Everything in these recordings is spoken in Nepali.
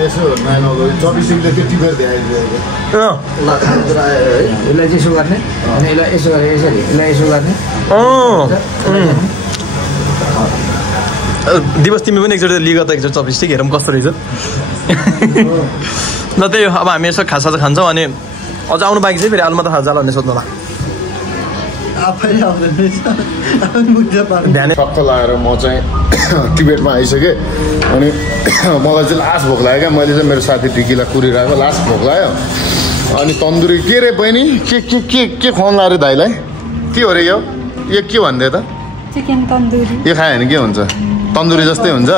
मैले यसो नयाँ नगरी 24 सिङले त्यो टिपेर देखाइदिएको यसलाई चाहिँ यसो गर्ने अनि यसलाई यसो गरे यसरी यसलाई यसो गर्ने दिवस तिमी पनि एकचोटि लिग त एकचोटि चपस्टिक हेरौँ कस्तो रहेछ ल त्यही हो अब हामी यसो खाजा खान्छौँ अनि अझ आउनु बाँकी चाहिँ फेरि आलुमा त खाजा जाला भन्ने सोध्नु होला टक्क लगाएर म चाहिँ टिबेटमा आइसकेँ अनि मलाई चाहिँ लास्ट भोक लाग्यो क्या मैले चाहिँ मेरो साथी टिकीलाई कुरिरहेको लास्ट भोक लाग्यो अनि तन्दुरी के रे बहिनी के खुवाउनु लाग्यो दाइलाई के हो रे यो के भन्दै त चिकन तन्दुरी यो खायो भने के हुन्छ तन्दुरी जस्तै हुन्छ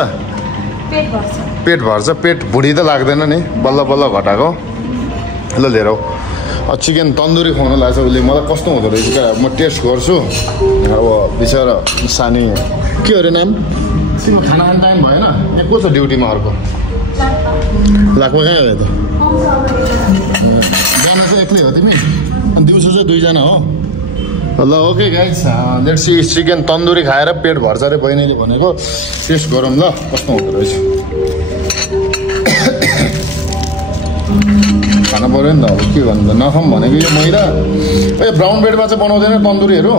पेट भर्छ पेट भुडी त लाग्दैन नि बल्ल बल्ल घटाएको ल लिएर चिकन तन्दुरी खुवाउनु लाग्छ उसले मलाई कस्तो हुँदो रहेछ क्या म टेस्ट गर्छु अब बिचरा सानी के अरे नाम तिम्रो खाना खाने टाइम भएन यहाँ को छ ड्युटीमा अर्को लाग्नु कहाँ गयो त जाना चाहिँ एक्लै हो तिमी अनि दिउँसो चाहिँ दुईजना हो ल okay guys let's see chicken tandoori खाएर पेट भर्छ अरे बहिनीले भनेको टेस्ट गरौँ ल कस्तो हुँदो रहेछ खाना पऱ्यो नि त अब के भन्नु त नखाऊँ भनेको यो मैदा ए ब्राउन ब्रेडमा चाहिँ बनाउँदैन तन्दुरीहरू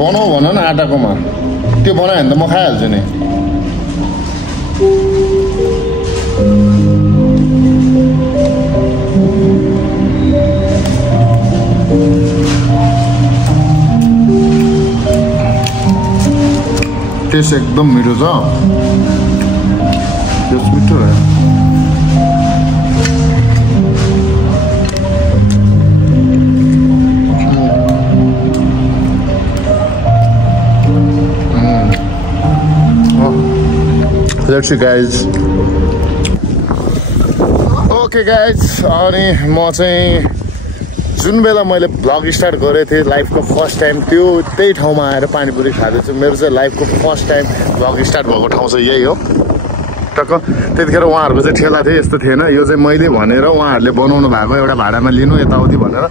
बनाऊ भन न आटाकोमा त्यो बनायो भने त म खाइहाल्छु नि टेस्ट एकदम मिठो छ टेस्ट मिठो रह्यो Let's see guys. Okay guys, अनि म चाहिँ जुन बेला मैले भ्लग स्टार्ट गरेको थिएँ लाइफको फर्स्ट टाइम त्यही ठाउँमा आएर पानीपुरी खाँदैछु मेरो चाहिँ लाइफको फर्स्ट टाइम भ्लग स्टार्ट भएको ठाउँ चाहिँ यही हो टक्क त्यतिखेर उहाँहरूको चाहिँ ठेला थियो यस्तो थिएन यो चाहिँ मैले भनेर उहाँहरूले बनाउनु भएको एउटा भाडामा लिनु यताउति भनेर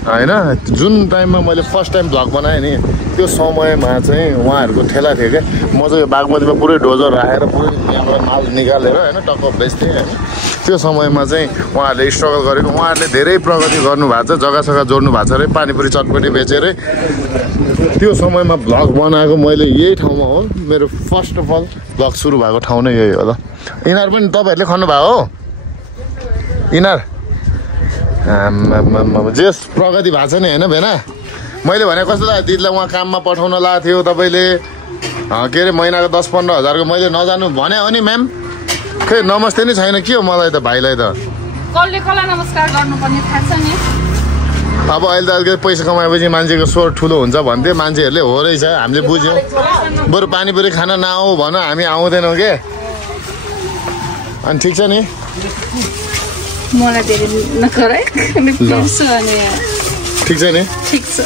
होइन जुन टाइममा मैले फर्स्ट टाइम भ्लग बनाएँ नि त्यो समयमा चाहिँ उहाँहरूको ठेला थियो क्या म चाहिँ बागमतीमा पुरै डोजर राखेर पुरै यहाँबाट माल निकालेर होइन टक्क बेच्थेँ होइन त्यो समयमा चाहिँ उहाँहरूले स्ट्रगल गरेको उहाँहरूले धेरै प्रगति गर्नुभएको छ जग्गा सग्गा जोड्नु भएको छ अरे पानीपुरी चटपटी बेचेरै त्यो समयमा भ्लग बनाएको मैले यही ठाउँमा हो मेरो फर्स्ट अफ अल भ्लग सुरु भएको ठाउँ नै यही हो ल यिनीहरू पनि तपाईँहरूले खानुभएको हो यिनीहरू जे प्रगति भएको छ नि होइन भेना मैले भने कस्तो लाग्यो दिदीलाई उहाँ काममा पठाउन लाएको थियो तपाईँले के अरे महिनाको 10-15 हजारको मैले नजानु भने हो नि म्याम खै नमस्ते नै छैन के हो मलाई त भाइलाई त कसले कसलाई नमस्कार गर्नुपर्ने थाहा छ नि अब अहिले त अलिकति पैसा कमाएपछि मान्छेको स्वर ठुलो हुन्छ भन्थ्यो मान्छेहरूले हो रहेछ हामीले बुझ्यौँ बरु पानीपुरी खाना नआऊ भन हामी आउँदैनौँ के अनि ठिक छ नि मलाई धेरै नगराइ ठिक छ नि ठिक छ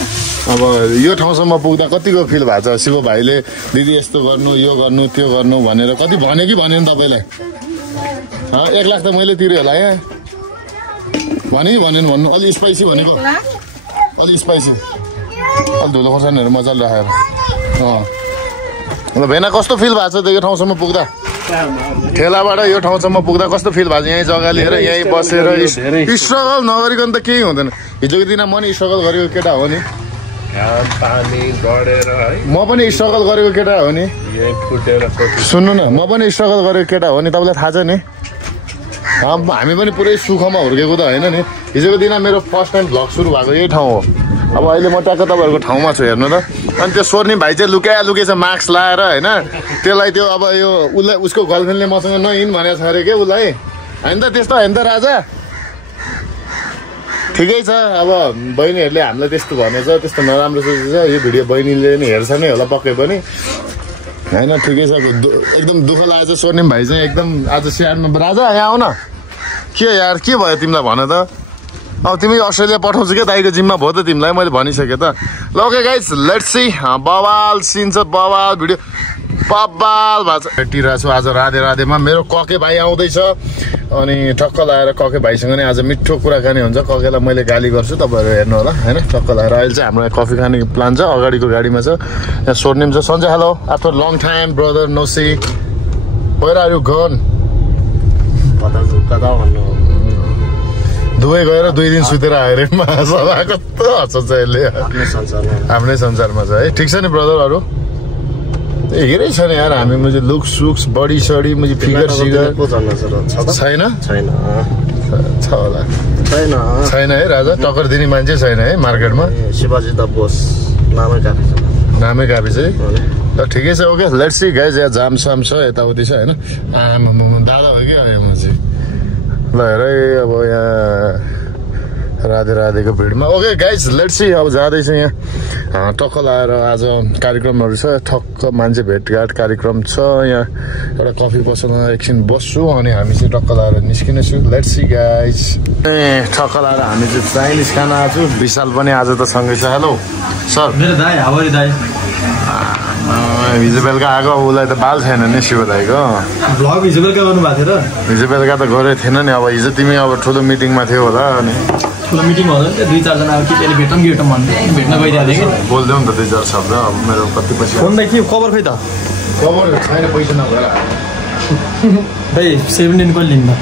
अब यो ठाउँसम्म पुग्दा कतिको फिल भएको छ शिव भाइले दिदी यस्तो गर्नु यो गर्नु त्यो गर्नु भनेर कति भन्यो कि भनेन तपाईँलाई 1 लाख त मैले तिर्यो होला यहाँ भने कि भनेन भन्नु अलि स्पाइसी भनेको अलि स्पाइसी अलि धुलो खोर्सानीहरू मजाले राखेर ल भेना कस्तो फिल भएको छ त यो ठाउँसम्म पुग्दा ठेलाबाट यो ठाउँसम्म पुग्दा कस्तो फिल भएको छ यहीँ जग्गा लिएर यहीँ बसेर स्ट्रगल नगरिकन त केही हुँदैन हिजोको दिन म नि स्ट्रगल गरेको केटा हो नि म पनि स्ट्रगल गरेको केटा हो नि सुन्नु न म पनि स्ट्रगल गरेको केटा हो नि तपाईँलाई थाहा छ नि हामी पनि पुरै सुखमा हुर्केको त होइन नि हिजोको दिन मेरो फर्स्ट टाइम भ्लग सुरु भएको यही ठाउँ हो अब अहिले म ट्याक्क तपाईँहरूको ठाउँमा छु हेर्नु त अनि त्यो स्वर्णी भाइ चाहिँ लुकेछ मास्क लाएर होइन त्यसलाई त्यो अब यो उसलाई उसको गर्लफ्रेन्डले मसँग नहिँड भनेको छ अरे के उसलाई होइन त त्यस्तो होइन त राजा ठिकै छ अब बहिनीहरूले हामीलाई त्यस्तो भनेछ त्यस्तो नराम्रो सोचेछ यो भिडियो बहिनीले नि हेर्छ नै होला पक्कै पनि होइन ठिकै छ एकदम दुःख लागेको छ स्वर्णिम भाइ चाहिँ एकदम आज स्याहार्नु राजा यहाँ आउ न के यार के भयो तिमीलाई भन त अब तिमी अस्ट्रेलिया पठाउँछु क्या दाइको जिम्मा भयो त तिमीलाई मैले भनिसकेँ त ल ओके गाइज लेट्स सी बवाल सिन छ बवाल भिडियो बब्बाल भएको छ भेटिरहेको छु आज राधे राधेमा मेरो कके भाइ आउँदैछ अनि ठक्क लाएर कके भाइसँग नै आज मिठो कुराकानी हुन्छ ककेलाई मैले गाली गर्छु तपाईँहरू हेर्नु होला होइन टक्क लाएर अहिले चाहिँ हाम्रो कफी खाने प्लान छ अगाडिको गाडीमा छ यहाँ सोर्निम छ Sanjay hello after long time brother no see where are you gone दुवै गएर 2 दिन सुतेर आयो अरे सभा कस्तो हँसाउँछ यसले आफ्नै संसारमा छ है ठिक छ नि ब्रदरहरू हेरै छैन यार हामी मुझे लुक्स सुक्स बडी सडी मुझे फिगर सिगर छैन छ होला छैन है राजा टक्कर दिने मान्छे छैन है मार्केटमा शिवाजी द बोस नामै काफी चाहिँ ल ठिकै छ ओके लेट्स सी गाइज यहाँ जाम साम छ यताउति छ होइन दादा हो कि आयो म चाहिँ ल हेर अब यहाँ राधे राधेको भिडमा ओके गाइज लेट्स सी अब जाँदैछ यहाँ टक्क लाएर आज कार्यक्रमहरू छ ठक्क मान्छे भेटघाट कार्यक्रम छ यहाँ एउटा कफी पसलमा एकछिन बस्छु अनि हामी चाहिँ टक्क लाएर निस्किनेछु लेट्स सी गाइज ठक्क लाएर हामी चाहिँ चाइनिज खान आएको छु विशाल पनि आज त सँगै छ हेलो सर मेरो दाइ हावरी दाइ हिजो बेलुका आएको उसलाई त बाल छैन नि शिव दाइको भ्लग हिजो बेलुका गर्नुभएको थियो र हिजो बेलुका त गरेको थिएन नि अब हिजो तिमी अब ठुलो मिटिङमा थियो होला अनि ठुलो मिटिङ होला नि त 2-4 जना अब केटीले भेटौँ कि भेटौँ भन्दै भेट्न गइरहेको थियो कि बोल्दैौ नि त 2-4 शब्द अब मेरो कति पछि फोन दाइ के खबर खै त खबर छैन पैसा नभएर दाइ 17 कहिले लिनु त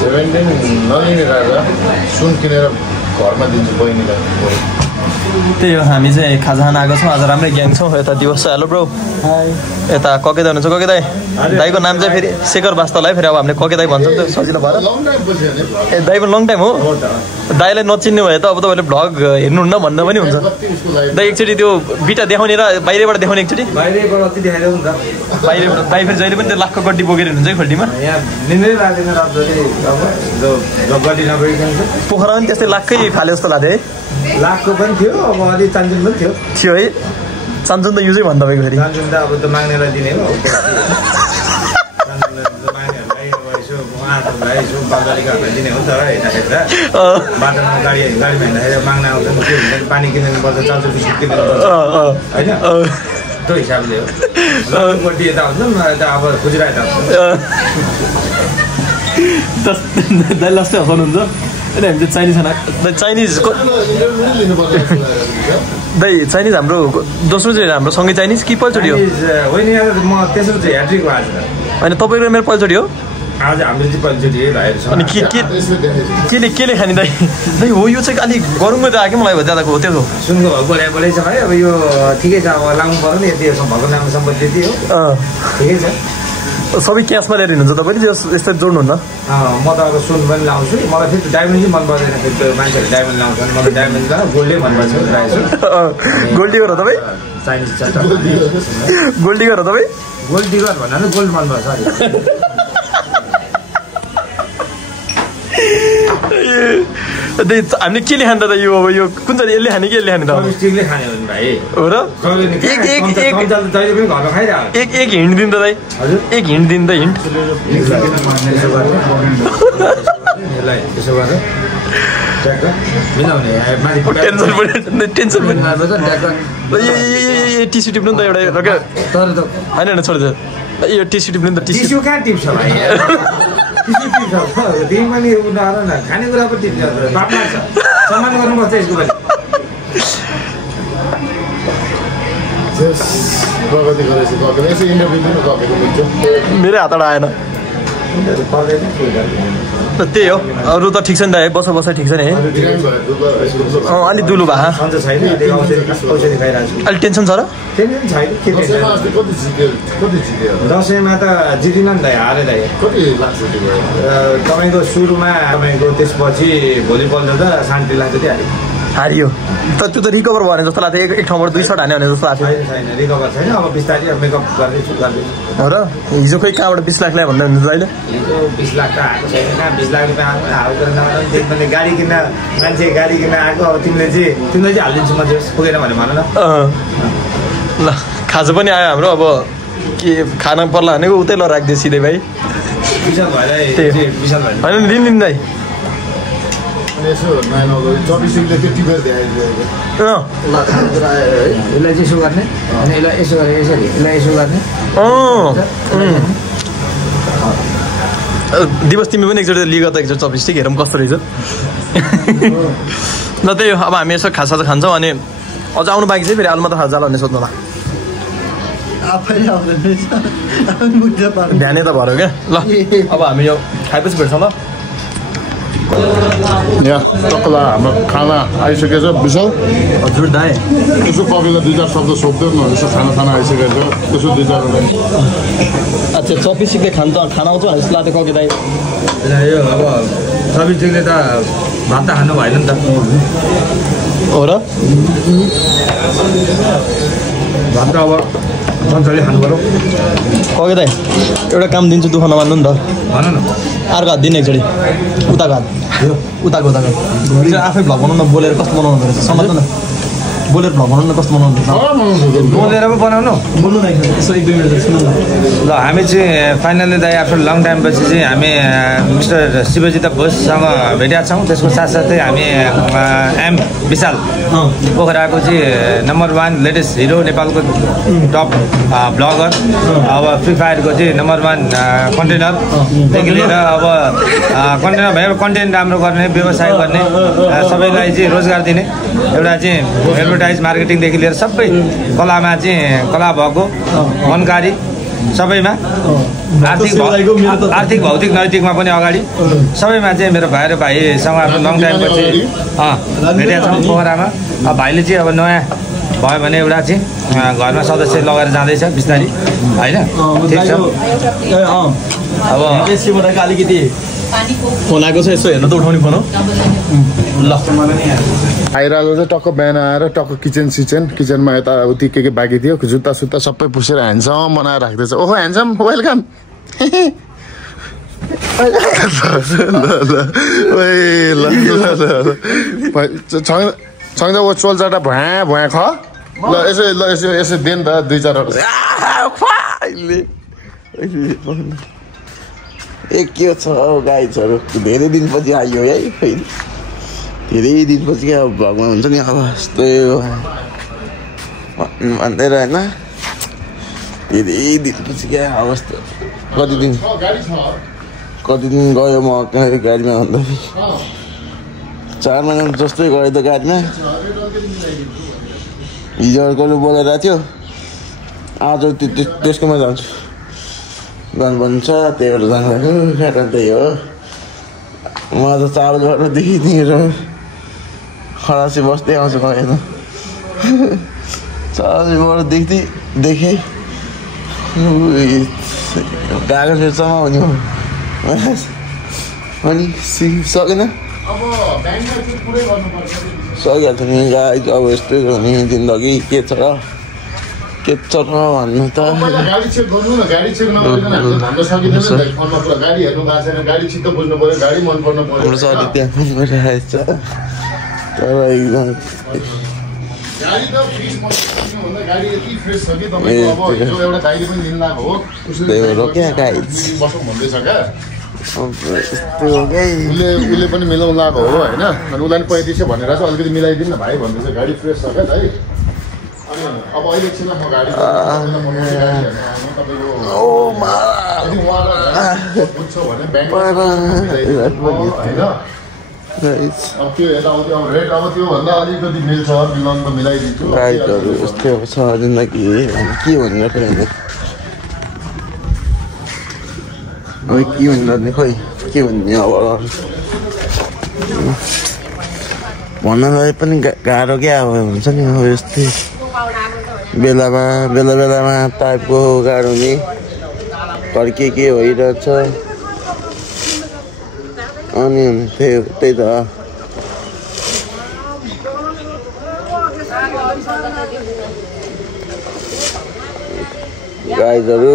17 नलिने राजा सुन किनेर घरमा दिन्छु बहिनीलाई त्यही हो हामी चाहिँ खाजा खान आएको छौँ आज राम्रै ग्याङ छौँ यता दिवस हेलो ब्रो यता कके दाइ हुनुहुन्छ कके दाइ दाइको नाम चाहिँ फेरि शेखर वास्तवलाई फेरि अब हामीले कके दाइ भन्छौँ त सजिलो भएर ए दाइ पनि लङ टाइम हो दाइलाई नचिन्ने भयो त अब तपाईँले भ्लग हेर्नुहुन्न भन्दा पनि हुन्छ दाइ एकचोटि त्यो बिटा देखाउने र बाहिरबाट देखाउने एकचोटि बाहिरबाट दाइ फेरि जहिले पनि त्यो लाखको गड्डी बोकेर हुनुहुन्छ है खोल्टीमा पोखरा पनि त्यस्तै लाखकै फाले जस्तो लाग्थ्यो है लाखको पनि थियो अब अलि चान्जुन पनि थियो है चान्जुन त युजै भन्दा तपाईँको फेरि चान्जुन त अब त माग्नेलाई दिने हो बाजारिकाहरूलाई दिने हो नि त हेर्दा बाटोमा गाडीमा हिँड्दाखेरि माग्न आउँछ पानी किन्नु पर्छ चाल्चो बिस्कुट किन्नु पर्छ होइन त्यो हिसाबले हो गड्डी यता हुन्छ यता अब खुजुरा यता हुन्छ दाइ लास्टै हँसाउनुहुन्छ अनि हामी चाहिँ चाइनिज खाना चाइनिज दाइ चाइनिज हाम्रो दोस्रो चाहिँ हाम्रो सँगै चाइनिज कि पहिलोचोटि हो होइन म तेस्रो चाहिँ ह्याट्रिक हो आज होइन तपाईँको मेरो पहिलोचोटि हो आज हाम्रो चाहिँ पहिलोचोटि भाइहरू अनि केले खाने दाइ दाइ हो यो चाहिँ अलिक गरौँ त आएको मलाई ज्यादाको हो त्यो हो सुनको भएको बोलाइ छ भाइ अब यो ठिकै छ अब लाउनु पर्यो नि यति भएको नाम सम्पत्ति यति हो ठिकै छ सबै क्यासमा ल्याएर हिँड्नुहुन्छ तपाईँले यस्तै जोड्नुहुन्न म त अब सुन पनि लाउँछु मलाई फेरि डायमन्ड चाहिँ मन पर्दैन फेरि त्यो मान्छेहरू डायमन्ड लाउँछ भने मलाई डायमन्ड र गोल्डै मनपर्छ गोल्ड डिगर हो तपाईँ चाइनिज छ गोल्ड डिगर हो तपाईँ गोल्ड डिगर भन्दा पनि गोल्ड मनपर्छ हामीले के खाने त यो अब यो कुन चाहिँ यसले खाने कि यसले खाने त स्टिकले खाने हो नि भाइ हो र एक हिन्ट दिनु त दाइ एक हिन्ट दिनु त हिन्ट टेन्सन टिस्यु टिप्नु नि त एउटा होइन छोड्छ यो टिस्यु टिप्नु नि त टिस्यु कहाँ टिप्छ भाइ खानेकुरा पनि टिप्छ सम्मान गर्नुपर्छ यसको पनि प्रगति गरेपछि गएको यसो इन्टरभ्यू पनि गएको बुझ्छु मेरै हातबाट आएन त्यही हो अरू त ठिक छ नि त है बसा ठिक छ नि है अलिक दुलो भए अलिक टेन्सन छ र दसैँमा त जितिन नि त हारे दाइ तपाईँको सुरुमा तपाईँको त्यसपछि भोलिपल्ट त शान्ति लाग्छ त्यो हारियो त त्यो त रिकभर भयो भने जस्तो लाग्थ्यो एक ठाउँबाट 2 सर्ट हान्यो भने जस्तो लाग्थ्यो छैन रिकभर छैन अब बिस्तारै मेकअप गर्दैछु हो र हिजो खोइ कहाँबाट 20 लाख ल्यायो भन्दै हुनुहुन्छ अहिले हिजो 20 लाख त आएको छैन 20 लाख रुपियाँ हाउस गरेर गाडी किन्न मान्छे गाडी किन्न आएको अब तिमीले चाहिँ हालिदिन्छु म चाहिँ पुगेन भने भन न ल खाजा पनि आयो हाम्रो अब के खाना पर्ला भनेको उतै ल राखिदियो सिधै भाइ विशाल भएर होइन दिन दाइ यसो नयाँ 24 ले त्यो टिपेर देखाइदिएको यसलाई चाहिँ यसो गर्ने अनि यसलाई यसो गरे यसरी यसलाई यसो गर्ने दिवस तिमी पनि एकचोटि लिग त एकचोटि चपस्टिक हेरौँ कस्तो रहेछ ल त्यही हो अब हामी यसो खासा चाहिँ खान्छौँ अनि अझ आउनु बाँकी चाहिँ फेरि आलु मात्र खाजा भन्ने सोध्नु होला ध्यानै त भएर क्या ल अब हामी यो खाएपछि भेट्छौँ ल यहाँ टक्कला हाम्रो खाना आइसकेछ विशाल हजुर दाइ यसो कफीलाई 2-4 शब्द सोध्दैन न यसो खाना आइसकेछ त्यसो 2-4 अच्छा चपिस्टिकले खाना आउँछ जस्तो लाग्छ कके दाइ यो अब चपिस्टिकले त भात त खानु भएन नि त हो र भात त अब मजाले खानु पर्यो कके दाइ एउटा काम दिन्छु दुःख नमान्नु नि त भन न अर्को हात दिनु एकचोटि उताको हात उताको आफै भ्लग बनाउनु बोलेर कस्तो बनाउनु रहेछ सम्झ न बोलेर भ्लग बनाउनु कस्तो बनाउनु बोलेर पो बनाउनु बोल्नु न यसो 1-2 मिनट सुन्नु न ल हामी चाहिँ फाइनली दाइ आफ्टर लङ टाइम पछि चाहिँ हामी मिस्टर शिवजित बोससँग भेटेका छौँ त्यसको साथसाथै हामी एम विशाल पोखराको चाहिँ नम्बर 1 लेटेस्ट हिरो नेपालको टप ब्लगर अब फ्री फायरको चाहिँ नम्बर 1 कन्टेनरदेखि लिएर अब कन्टेनर भयो कन्टेन्ट राम्रो गर्ने व्यवसाय गर्ने सबैलाई चाहिँ रोजगार दिने एउटा चाहिँ एडभर्टाइज मार्केटिङदेखि लिएर सबै कलामा चाहिँ कला भएको मनकारी सबैमा आर्थिक भौतिक नैतिकमा पनि अगाडि सबैमा चाहिँ मेरो भाइसँग अब लङ टाइमपछि भेटेका छौँ पोखरामा अब भाइले चाहिँ अब नयाँ भयो भने एउटा चाहिँ घरमा सदस्य लगेर जाँदैछ बिस्तारी होइन ठिक छ अब अलिकति फोन आएको छ यसो हेर्न त उठाउने फोन हो ल आइरहेको चाहिँ टक्क बिहान आएर टक्क किचनमा यताउति के बाँकी थियो जुत्ता सुत्ता सबै पुसेर ह्यान्डसम बनाएर राख्दैछ ओहो ह्यान्डसम वेलकम ल वो चोलचाटा भ्या भ्या ख ल यसो दे नि त 2-4 के छ गाइजहरू धेरै दिनपछि आइयो है फेरि धेरै दिनपछि क्या भ्लगमा हुन्छ नि अब यस्तो भन्दैन होइन धेरै दिनपछि क्या अब यस्तो कति दिन गयो म गाडीमा भन्दाखेरि 4 महिना जस्तै गयो त गाडीमा हिजो अर्कोले बोलाइरहेको थियो आज त्यसकोमा जान्छु भन्छ त्यही भएर जाँदाखेरि कारण त्यही हो म त चावलबाटदेखि दिएर खरासी बस्दै आउँछु कहिले चावलबाट देखेँ कागजमा हुने हो अनि सकेन सकिहाल्छ नि गाई अब यस्तै हो नि जिन्दगी के छ र भन्नु त गाडी चेक गर्नु न गाडी चेक नगरिकन हामीले भन्न सकिदैन नि फोनमा पुरा गाडी हेर्नु भएको छैन गाडी छिटो बुझ्नु पर्यो गाडी मन पर्नु पर्यो सरी त्यहाँ पनि गरिरहेछ तर एकदम गाडी त फ्रेस भन्दा गाडी यति फ्रेस छ कि तपाईको अब हिजो एउटा गाडी पनि लिन लाग्यो हो उसले रोक्या गाडी बसौँ भन्दैछ क्या यस्तो हो क्या उसले पनि मिलाउनु लाग्यो हो होइन अनि उसलाई पनि 35 भनेर चाहिँ अलिकति मिलाइदिनु न भाइ भन्दैछ गाडी फ्रेस छ क्या भाइ अब अहिले एकछिनमा म गाडी त्यो यताउति अब रेट अब त्योभन्दा अलिकति मिल्छ मिलाउनु त मिलाइदिन्छु गाइडहरू यस्तै छ जिन्दगी के भनेर अब के भन्ने खोइ के भन्ने अब भन्नलाई पनि गाह्रो क्या अब हुन्छ नि अब यस्तै बेलामा टाइपको गाह्रो नि घर के भइरहेछ अनि त्यही त गाइजहरू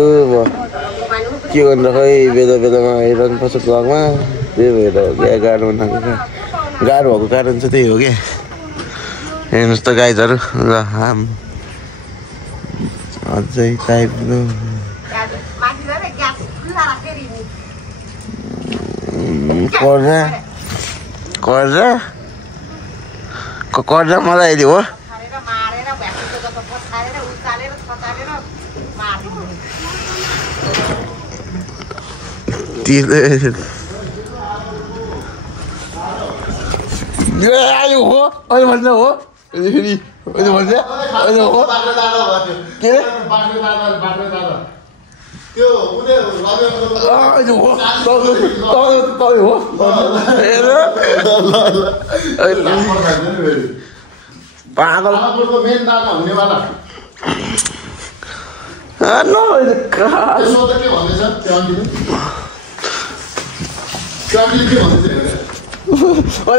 के गर्नु खै बेलामा हेरिरहनु पर्छ ब्लगमा त्यही भएर क्या गाह्रो भएको कारण चाहिँ त्यही हो क्या हेर्नुहोस् त गाइजहरू ल अझै टाइपको कर्जा मलाई अहिले हो आयो हो अहिले भन्छ हो फेरि अहिले भन्छ अहिले हो के पागल अहिले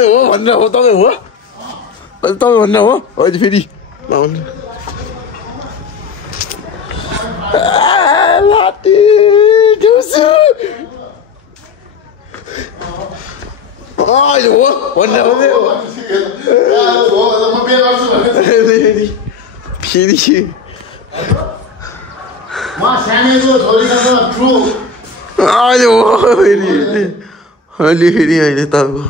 हो भनेर हो तपाईँ हो अहिले तपाईँ भनेर हो अहिले फेरि लाटी दिउँसो अहिले हो भनेर फेरि अहिले हो फेरि अहिले फेरि अहिले तपाईँको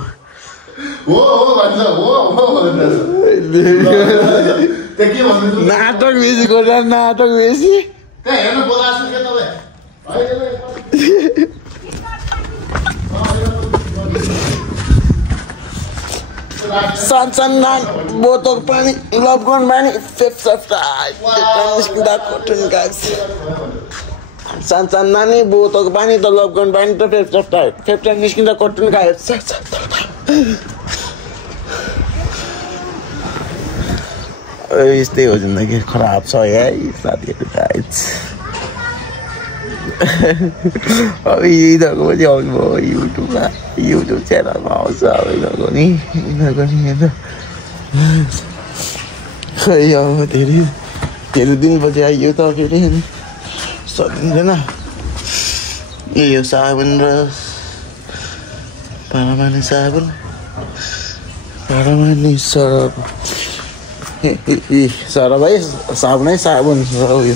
नाटक बेसी गरेर नाटक बेसी सानसाना बोतल पानी लपकन पानी सानसाना नानी बोतलको पानी त लपकन पानी त फेप्टा निस्किँदा कटुन खायो यस्तै हो जिन्दगी खराब छ है साथीहरू गाइज अब यिनीहरूको पनि आउनुभयो युट्युबमा युट्युब च्यानलमा आउँछ अब यिनीहरूको नि खै अब धेरै दिनपछि आइयो त फेरि सकिँदैन यो साबुन र भाँडा साबुन सरब सरब है साबुनै साबुन उयो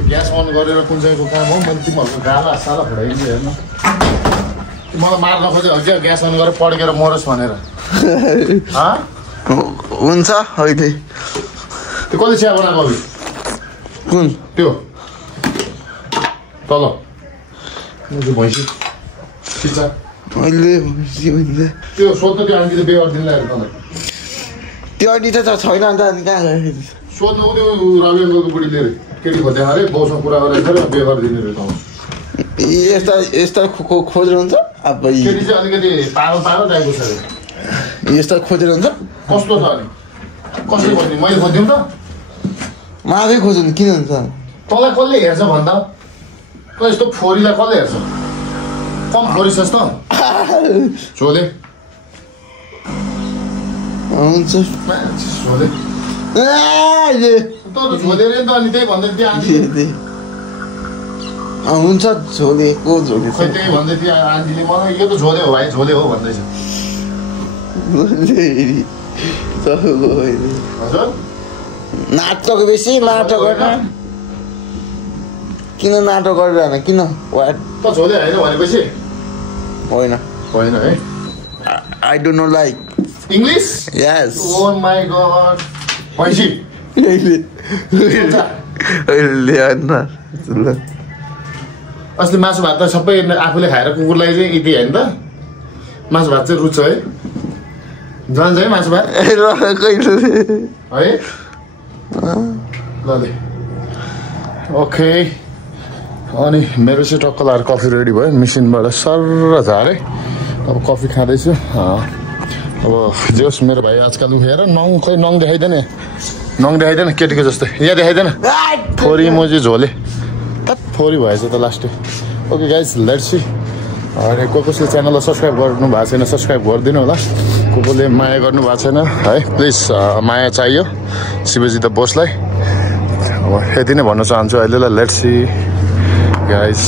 ग्यास अन गरेर कुन चाहिँको काम हो मैले तिमीहरूको गाला साला फुटाइदिन्छु हेर्न मलाई मार्न खोज्यो क्या ग्यास अन गरेर पड्केर मरोस् भनेर हुन्छ अहिले त्यो कति चिया बनाएको अघि कुन त्यो तल भैँसी चिचा अहिले त्यो सोध्नु त्यो आन्टीले बिहे गरिदिनु लाग्यो तँलाई त्यो आन्टी त छैन अन्त अनि कहाँ गयो सोध्नु त्यो रवि अङ्कलको बुढी लिएर केटी खोज्दैन अरे बाउसँग कुरा गरेर बिहे गरिदिनु अरे तँ यस्ता खोजेर हुन्छ अब केटी चाहिँ अलिकति पारो टाइपको छ अरे यस्ता खोजेर हुन्छ कस्तो छ अनि कसले खोज्ने मैले खोजिदिउँ त माधै खोज्नु किन हुन्छ तँलाई कसले हेर्छ भन्दा त यस्तो फोरीलाई कसले हेर्छ कम फोरी छस् त झोले हुन्छ झोले त झोलेर नि त अनि त्यही भन्दै थियो हुन्छ झोले को झोले खै त्यही भन्दै थियो आन्टीले मलाई यो त झोले हो भाइ झोले हो भन्दैछ हजुर नाटक बेसी नाटक गर्न किन नाटक गरिरहन किन त झोले होइन भनेपछि होइन होइन है I don't know like English yes oh my god भैँसी अस्ति मासु भात त सबै आफूले खाएर कुकुरलाई चाहिँ यति होइन त मासु भात चाहिँ रुच्छ है जान्छ है मासु भात है ल ओके अनि मेरो चाहिँ टक्क लाएर कफी रेडी भयो मिसिनबाट सर्र झारे अब कफी खाँदैछु अब जे होस् मेरो भाइ आजकल उखेर खै नङ देखाइदेन केटीको जस्तै यहाँ देखाइदेन फोरी मोजी झोले फोरी भएछ त लास्टै ओके गाइज लेट्स सी अनि कसले च्यानललाई सब्सक्राइब गर्नु भएको छैन सब्सक्राइब गरिदिनु होला कसले माया गर्नु भएको छैन है प्लिज माया चाहियो शिवजी द बोसलाई। अब यति नै भन्न चाहन्छु अहिलेलाई। Let's see guys.